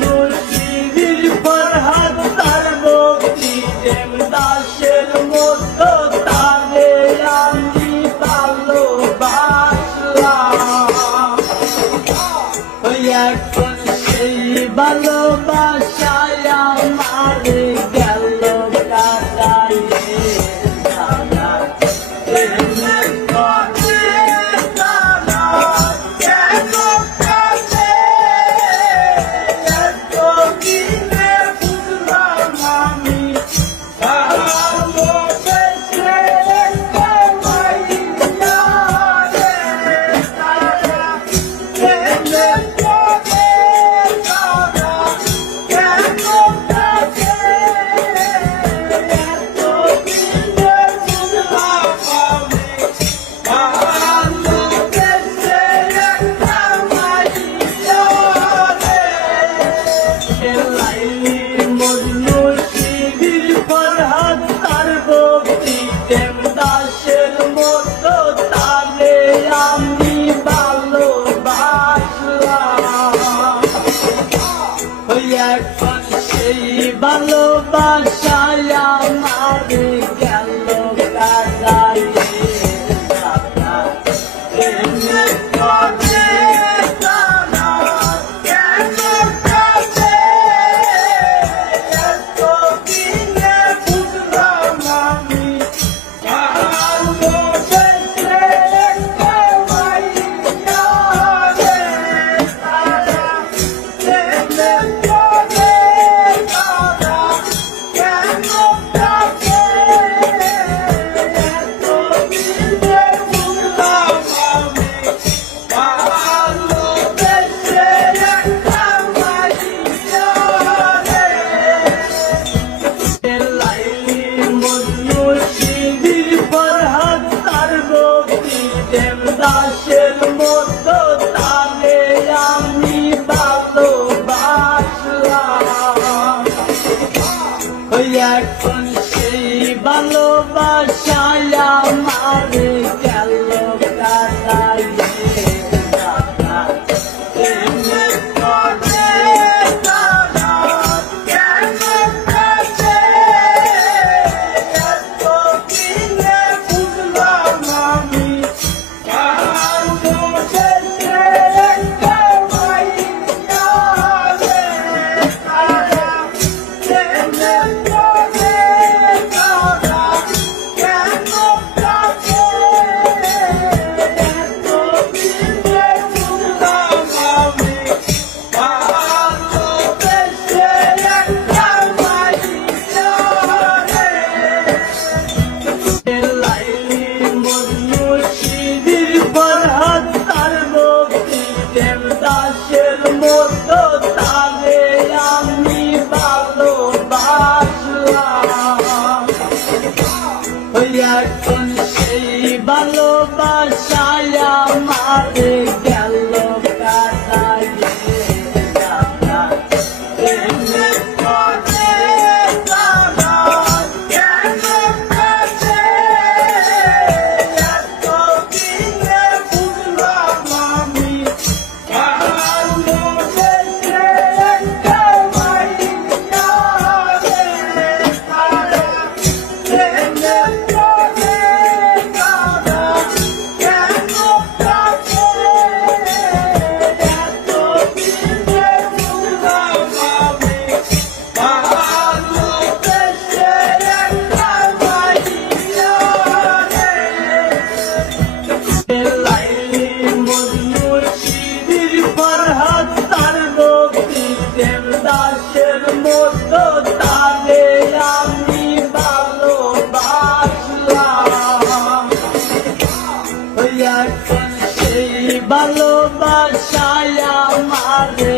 মুর্শিদির ফরহাদ তার ভক্তি দেবদাসের মতো তারে আমি ভালোবাসলাম। এখন সেই ভালোবাসায় আমারে গেল কাটাইয়ে সারা প্রেমের পথে সারা কেন কাছে এত দিনে বুঝলাম আমি ভালোবেসে কামাইয়া রে সারা প্রেমের পথে সারা কেন কাছে এত দিনে বুঝলাম আমি ভালোবেসে কামাইয়া রে। লাইলি মজনু শিবির ফরহাদ তার ভক্তি দেবদাসের মতো তারে আমি ভালোবাসলাম। এখন সেই ভালোবাসায় আমারে গেল কাটাইয়ে সারা প্রেমের পথে সারা কেন কাছে এত দিনে বুঝলাম আমি ভালোবেসে কামাইয়া রে সারা প্রেমের পথে সারা কেন কাছে এত দিনে বুঝলাম আমি ভালোবেসে কামাইয়া রে। লাইলি মজনু শিবির ফরহাদ তার ভক্তি দেবদাসের মতো তারে আমি ভালোবাসলাম। এখন সেই ভালোবাসায় আমারে গেল কাটাইয়ে সারা প্রেমের পথে সারা কেন কাছে এত দিনে বুঝলাম আমি ভালোবেসে কামাইয়া রে সারা প্রেমের পথে সারা কেন কাছে এত দিনে বুঝলাম আমি ভালোবেসে কামাইয়া রে। লাইলি মজনু শিবির ফরহাদ তার ভক্তি দেবদাসের মতো তারে আমি ভালোবাসলাম। এখন সেই ভালোবাসায় আমারে গেল কাটাইয়ে সারা প্রেমের পথে সারা কেন কাছে এত দিনে বুঝলাম আমি ভালোবেসে কামাইয়া রে সারা প্রেমের পথে সারা কেন কাছে এত দিনে বুঝলাম আমি ভালোবেসে কামাইয়া রে। লাইলি মজনু শিবির ফরহাদ তার ভক্তি দেবদাসের মতো তারে আমি ভালোবাসলাম। এখন সেই ভালোবাসায় আমারে